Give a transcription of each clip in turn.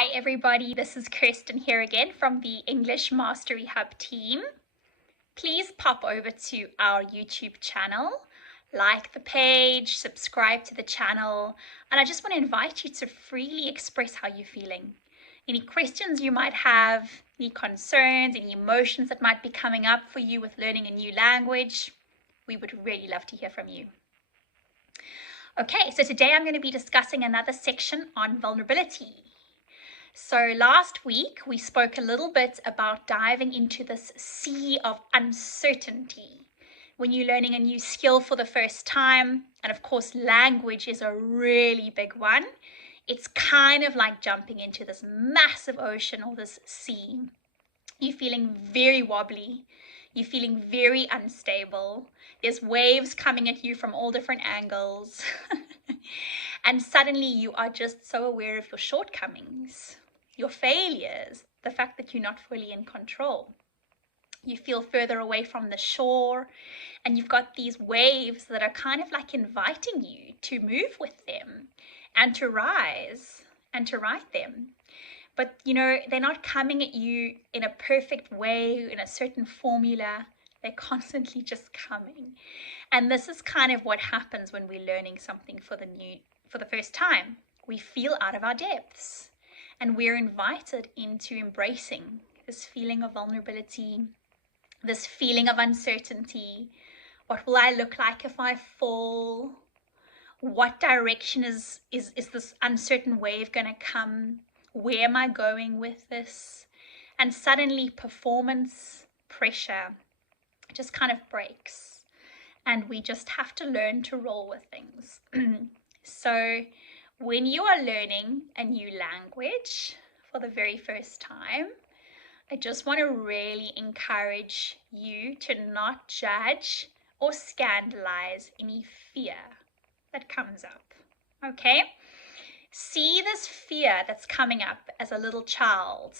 Hi everybody, this is Kirsten here again from the English Mastery Hub team. Please pop over to our YouTube channel, like the page, subscribe to the channel, and I just want to invite you to freely express how you're feeling. Any questions you might have, any concerns, any emotions that might be coming up for you with learning a new language, we would really love to hear from you. Okay, so today I'm going to be discussing another section on vulnerability. So last week we spoke a little bit about diving into this sea of uncertainty when you're learning a new skill for the first time. And of course, language is a really big one. It's kind of like jumping into this massive ocean or this sea. You're feeling very wobbly. You're feeling very unstable. There's waves coming at you from all different angles. And suddenly you are just so aware of your shortcomings, your failures, the fact that you're not fully in control. You feel further away from the shore, and you've got these waves that are kind of like inviting you to move with them and to rise and to ride them. But, you know, they're not coming at you in a perfect way, in a certain formula. They're constantly just coming. And this is kind of what happens when we're learning something for the first time. We feel out of our depths, and we're invited into embracing this feeling of vulnerability, this feeling of uncertainty. What will I look like if I fall? What direction is this uncertain wave going to come? Where am I going with this? And suddenly performance pressure just kind of breaks, and we just have to learn to roll with things. So when you are learning a new language for the very first time, I just want to really encourage you to not judge or scandalize any fear that comes up, okay? See this fear that's coming up as a little child,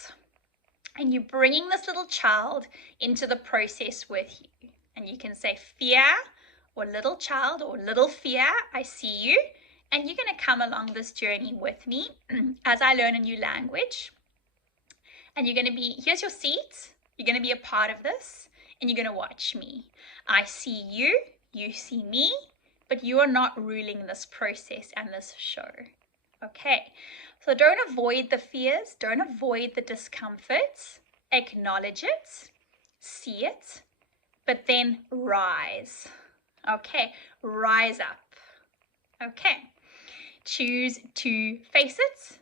and you're bringing this little child into the process with you. And you can say, fear, or little child, or little fear, I see you. And you're going to come along this journey with me as I learn a new language. And you're going to be, here's your seat. You're going to be a part of this, and you're going to watch me. I see you, you see me, but you are not ruling this process and this show. Okay, so don't avoid the fears, don't avoid the discomforts, acknowledge it, see it, but then rise. Okay, rise up. Okay, choose to face it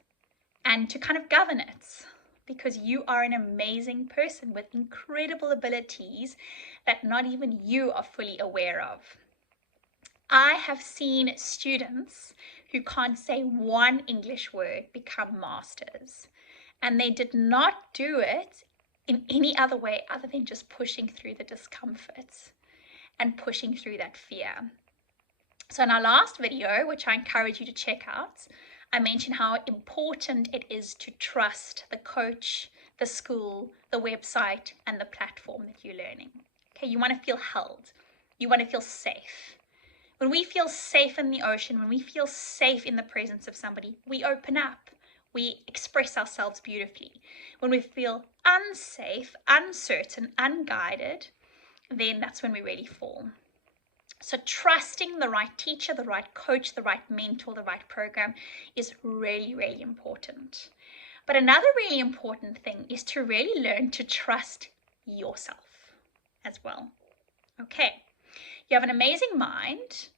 and to kind of govern it, because you are an amazing person with incredible abilities that not even you are fully aware of. I have seen students who can't say one English word become masters, and they did not do it in any other way other than just pushing through the discomforts and pushing through that fear. So in our last video, which I encourage you to check out, I mentioned how important it is to trust the coach, the school, the website, and the platform that you're learning. Okay, you want to feel held. You want to feel safe. When we feel safe in the ocean, when we feel safe in the presence of somebody, we open up. We express ourselves beautifully. When we feel unsafe, uncertain, unguided, then that's when we really fall. So trusting the right teacher, the right coach, the right mentor, the right program is really, really important. But another really important thing is to really learn to trust yourself as well. Okay, you have an amazing mind.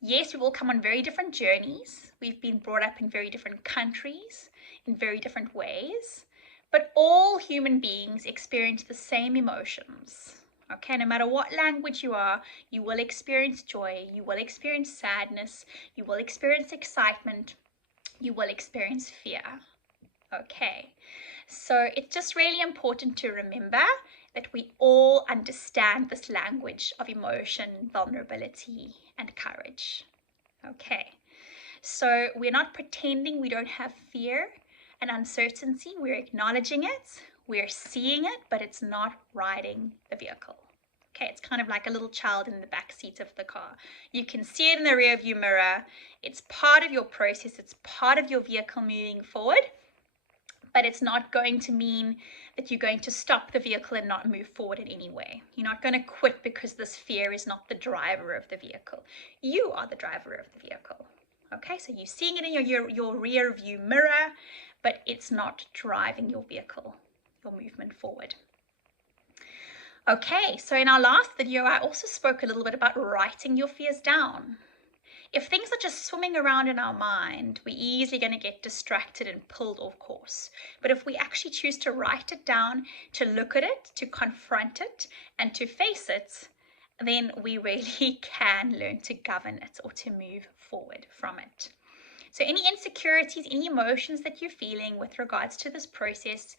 Yes, we will come on very different journeys. We've been brought up in very different countries, in very different ways, but all human beings experience the same emotions. Okay, no matter what language you are, you will experience joy, you will experience sadness, you will experience excitement, you will experience fear. Okay, so it's just really important to remember that we all understand this language of emotion, vulnerability, and courage. Okay, so we're not pretending we don't have fear and uncertainty. We're acknowledging it, we're seeing it, but it's not riding the vehicle. Okay, it's kind of like a little child in the back seat of the car. You can see it in the rear view mirror. It's part of your process. It's part of your vehicle moving forward, but it's not going to mean that you're going to stop the vehicle and not move forward in any way. You're not going to quit because this fear is not the driver of the vehicle. You are the driver of the vehicle. Okay, so you're seeing it in your rear view mirror, but it's not driving your vehicle, your movement forward. Okay, so in our last video, I also spoke a little bit about writing your fears down. If things are just swimming around in our mind, we're easily going to get distracted and pulled off course. But if we actually choose to write it down, to look at it, to confront it, and to face it, then we really can learn to govern it or to move forward from it. So any insecurities, any emotions that you're feeling with regards to this process,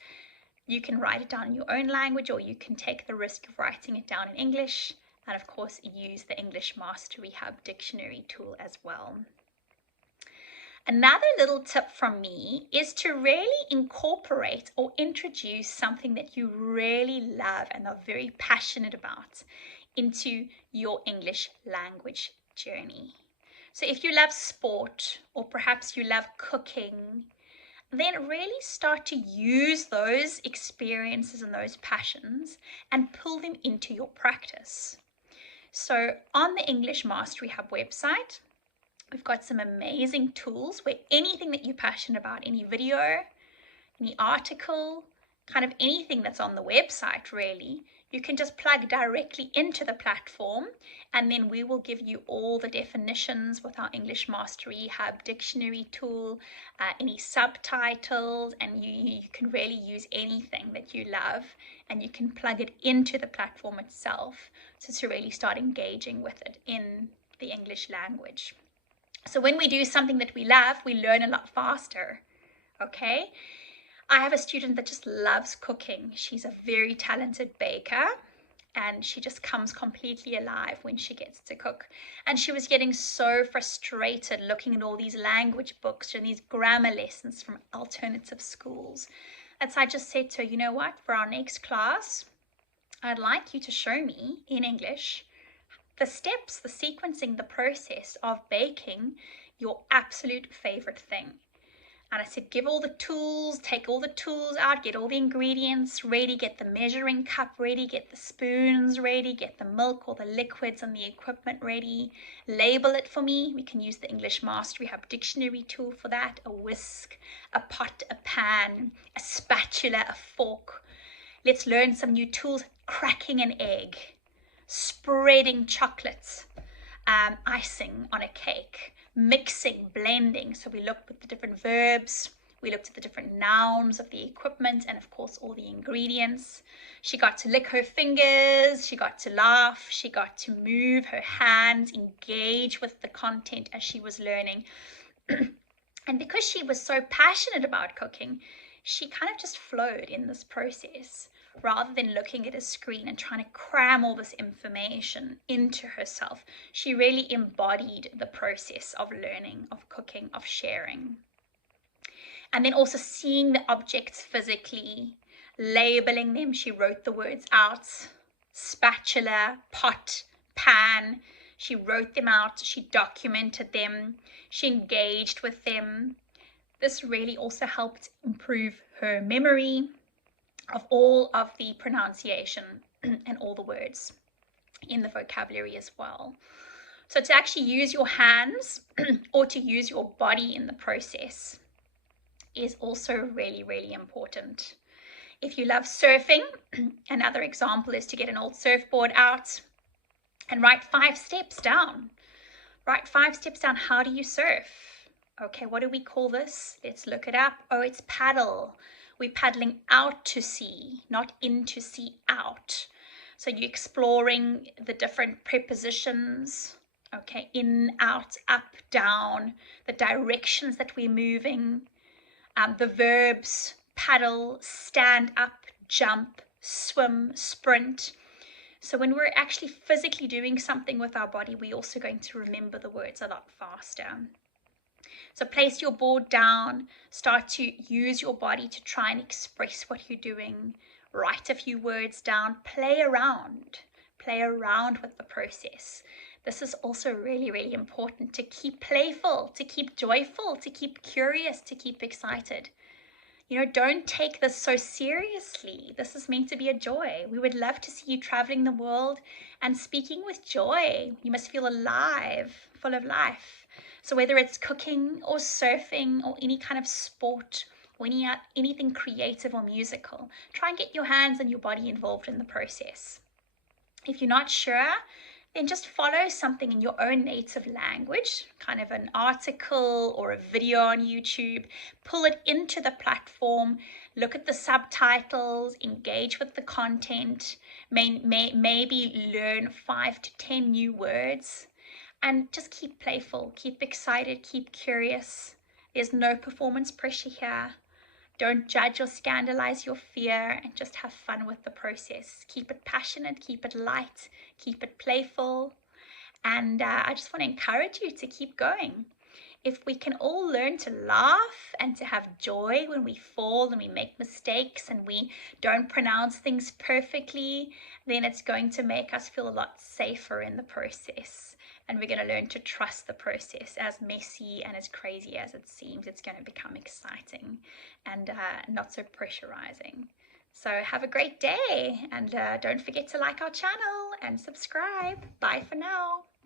you can write it down in your own language, or you can take the risk of writing it down in English. And of course, use the English Mastery Hub dictionary tool as well. Another little tip from me is to really incorporate or introduce something that you really love and are very passionate about into your English language journey. So if you love sport, or perhaps you love cooking, then really start to use those experiences and those passions and pull them into your practice. So on the English Mastery Hub website, we've got some amazing tools where anything that you're passionate about, any video, any article, kind of anything that's on the website really, you can just plug directly into the platform, and then we will give you all the definitions with our English Mastery Hub dictionary tool, any subtitles, and you can really use anything that you love, and you can plug it into the platform itself to really start engaging with it in the English language. So when we do something that we love, we learn a lot faster, okay? I have a student that just loves cooking. She's a very talented baker, and she just comes completely alive when she gets to cook. And she was getting so frustrated looking at all these language books and these grammar lessons from alternative schools. And so I just said to her, you know what, for our next class, I'd like you to show me in English the steps, the sequencing, the process of baking your absolute favorite thing. And I said, give all the tools, take all the tools out, get all the ingredients ready, get the measuring cup ready, get the spoons ready, get the milk or the liquids and the equipment ready. Label it for me. We can use the English Mastery Hub dictionary tool for that. A whisk, a pot, a pan, a spatula, a fork. Let's learn some new tools. Cracking an egg, spreading chocolates, icing on a cake, mixing, blending. So we looked at the different verbs, we looked at the different nouns of the equipment, and of course all the ingredients. She got to lick her fingers, she got to laugh, she got to move her hands, engage with the content as she was learning. And because she was so passionate about cooking, she kind of just flowed in this process, rather than looking at a screen and trying to cram all this information into herself. She really embodied the process of learning, of cooking, of sharing. And then also seeing the objects physically, labeling them. She wrote the words out: spatula, pot, pan. She wrote them out, she documented them, she engaged with them. This really also helped improve her memory of all of the pronunciation and all the words in the vocabulary as well. So to actually use your hands or to use your body in the process is also really, really important. If you love surfing, another example is to get an old surfboard out and write 5 steps down. Write 5 steps down. How do you surf? Okay, what do we call this? Let's look it up. Oh, it's paddle. We're paddling out to sea, not in to sea, out. So you're exploring the different prepositions, okay, in, out, up, down, the directions that we're moving, the verbs, paddle, stand up, jump, swim, sprint. So when we're actually physically doing something with our body, we're also going to remember the words a lot faster. So place your board down, start to use your body to try and express what you're doing, write a few words down, play around with the process. This is also really, really important, to keep playful, to keep joyful, to keep curious, to keep excited. Don't take this so seriously. This is meant to be a joy. We would love to see you traveling the world and speaking with joy. You must feel alive, full of life. So whether it's cooking or surfing or any kind of sport or anything creative or musical, try and get your hands and your body involved in the process. If you're not sure, then just follow something in your own native language, kind of an article or a video on YouTube, pull it into the platform, look at the subtitles, engage with the content, maybe learn 5 to 10 new words, and just keep playful, keep excited, keep curious. There's no performance pressure here. Don't judge or scandalize your fear, and just have fun with the process. Keep it passionate, keep it light, keep it playful. And I just want to encourage you to keep going. If we can all learn to laugh and to have joy when we fall and we make mistakes and we don't pronounce things perfectly, then it's going to make us feel a lot safer in the process. And we're going to learn to trust the process. As messy and as crazy as it seems, it's going to become exciting and not so pressurizing. So have a great day, and don't forget to like our channel and subscribe. Bye for now.